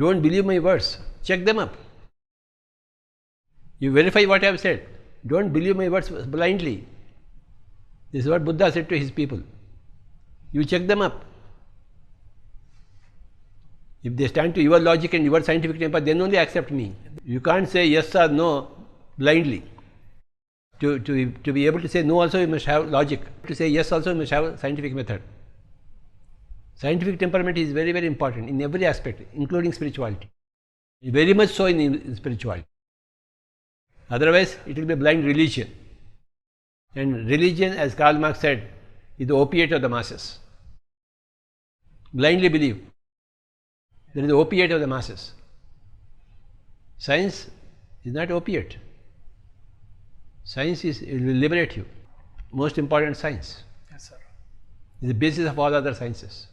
Don't believe my words. Check them up. You verify what I have said. Don't believe my words blindly. This is what Buddha said to his people. You check them up. If they stand to your logic and your scientific temper, then only accept me. You can't say yes or no blindly. To be able to say no also, you must have logic. To say yes also, you must have a scientific method. Scientific temperament is very, very important in every aspect, including spirituality. Very much so in spirituality. Otherwise, it will be blind religion. And religion, as Karl Marx said, is the opiate of the masses. Blindly believe. There is the opiate of the masses. Science is not opiate. Science it will liberate you. Most important science. Yes, sir. Is the basis of all other sciences.